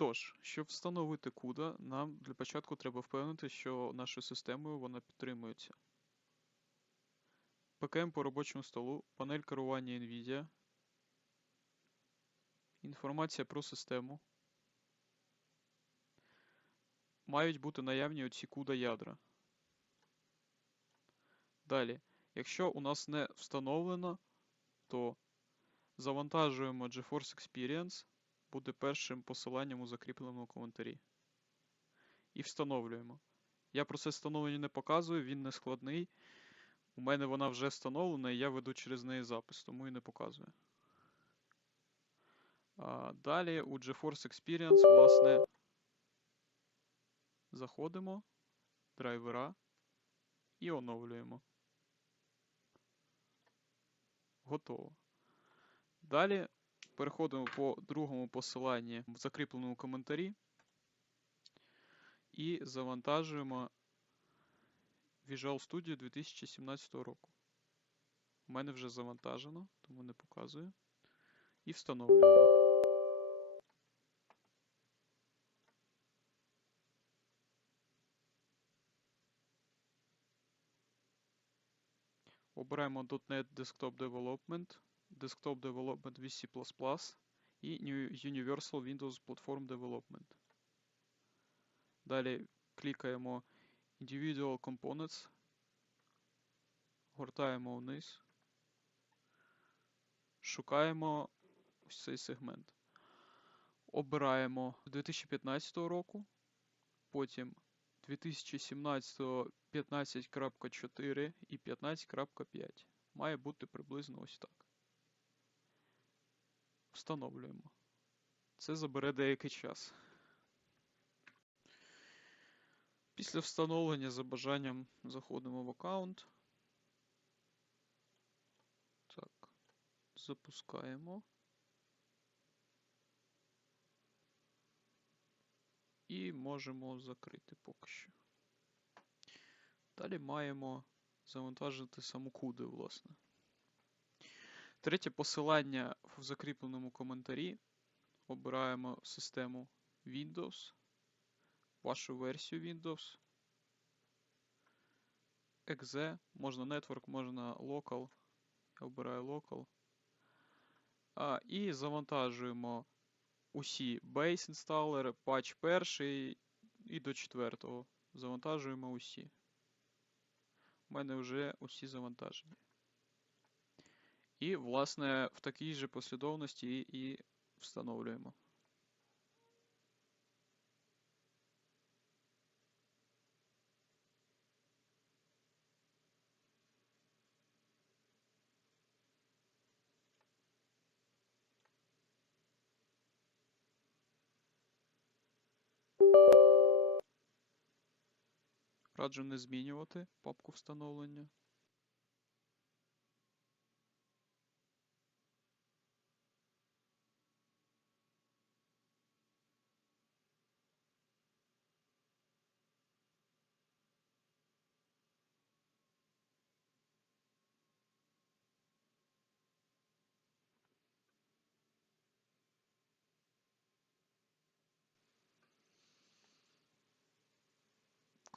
Тож, щоб встановити CUDA, нам для початку треба впевнити, що нашою системою вона підтримується. ПКМ по робочому столу, панель керування NVIDIA, інформація про систему. Мають бути наявні оці CUDA ядра. Далі, якщо у нас не встановлено, то завантажуємо GeForce Experience, буде першим посиланням у закріпленому коментарі. І встановлюємо. Я процес встановлення не показую, він не складний. У мене вона вже встановлена, і я веду через неї запис, тому і не показую. Далі у GeForce Experience, власне, заходимо, драйвера і оновлюємо. Готово. Далі переходимо по другому посиланні в закріпленому коментарі і завантажуємо Visual Studio 2017 року. У мене вже завантажено, тому не показую. І встановлюємо. Обираємо .NET Desktop Development, Desktop Development with C++ і Universal Windows Platform Development. Далі клікаємо Individual Components, гортаємо вниз, шукаємо ось цей сегмент. Обираємо 2015 року, потім 2017 15.4 і 15.5. Має бути приблизно ось так. Встановлюємо. Це забере деякий час. Після встановлення за бажанням заходимо в аккаунт. Так, запускаємо. І можемо закрити поки що. Далі маємо завантажити саму CUDA, власне. Третє посилання в закріпленому коментарі. Обираємо систему Windows, вашу версію Windows, .exe, можна Network, можна Local. Я обираю Local. І завантажуємо усі Base інсталери, патч 1 і до 4. Завантажуємо усі. У мене вже усі завантажені. І, власне, в такій же послідовності і встановлюємо. Раджу не змінювати папку встановлення.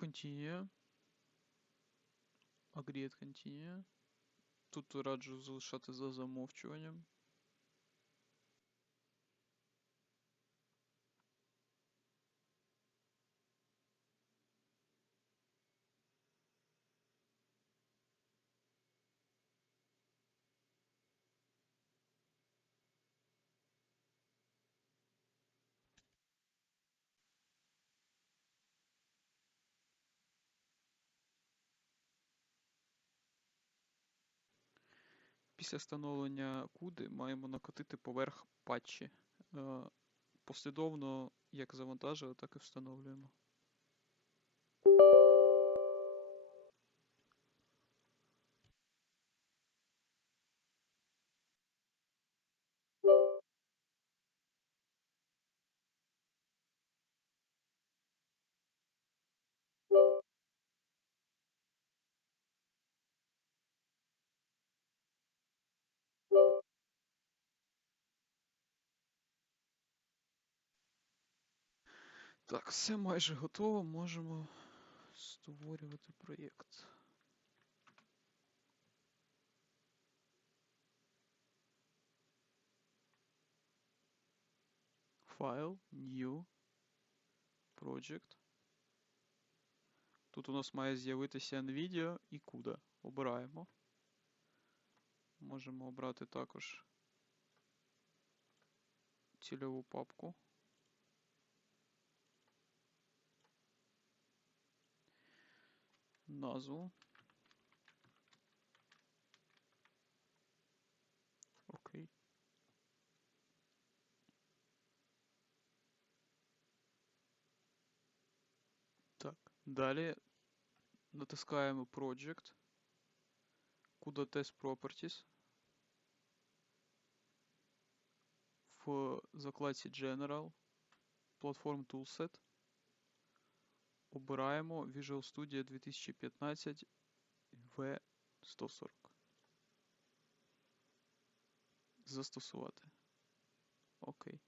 Continue. Agree at Continue. Тут раджу залишати за замовчуванням. Після встановлення CUDA маємо накотити поверх патчі. Послідовно, як завантажили, так і встановлюємо. Так, все майже готово, можемо створювати проєкт. Файл, New, Project. Тут у нас має з'явитися NVIDIA і CUDA. Обираємо. Можемо обрати також цільову папку. Назву. Окей. Так, далі натискаємо Project, CUDA Test Properties. В закладці General, Platform Toolset. Обираємо Visual Studio 2015 V140. Застосувати. Окей.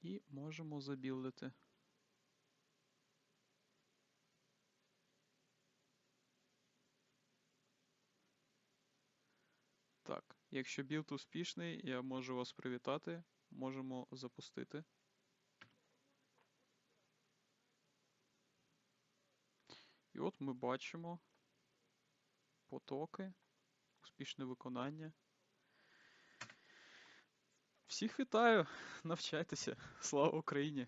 І можемо забілдити. Так, якщо білд успішний, я можу вас привітати. Можемо запустити. І от ми бачимо потоки, успішне виконання. Всіх вітаю! Навчайтеся! Слава Україні!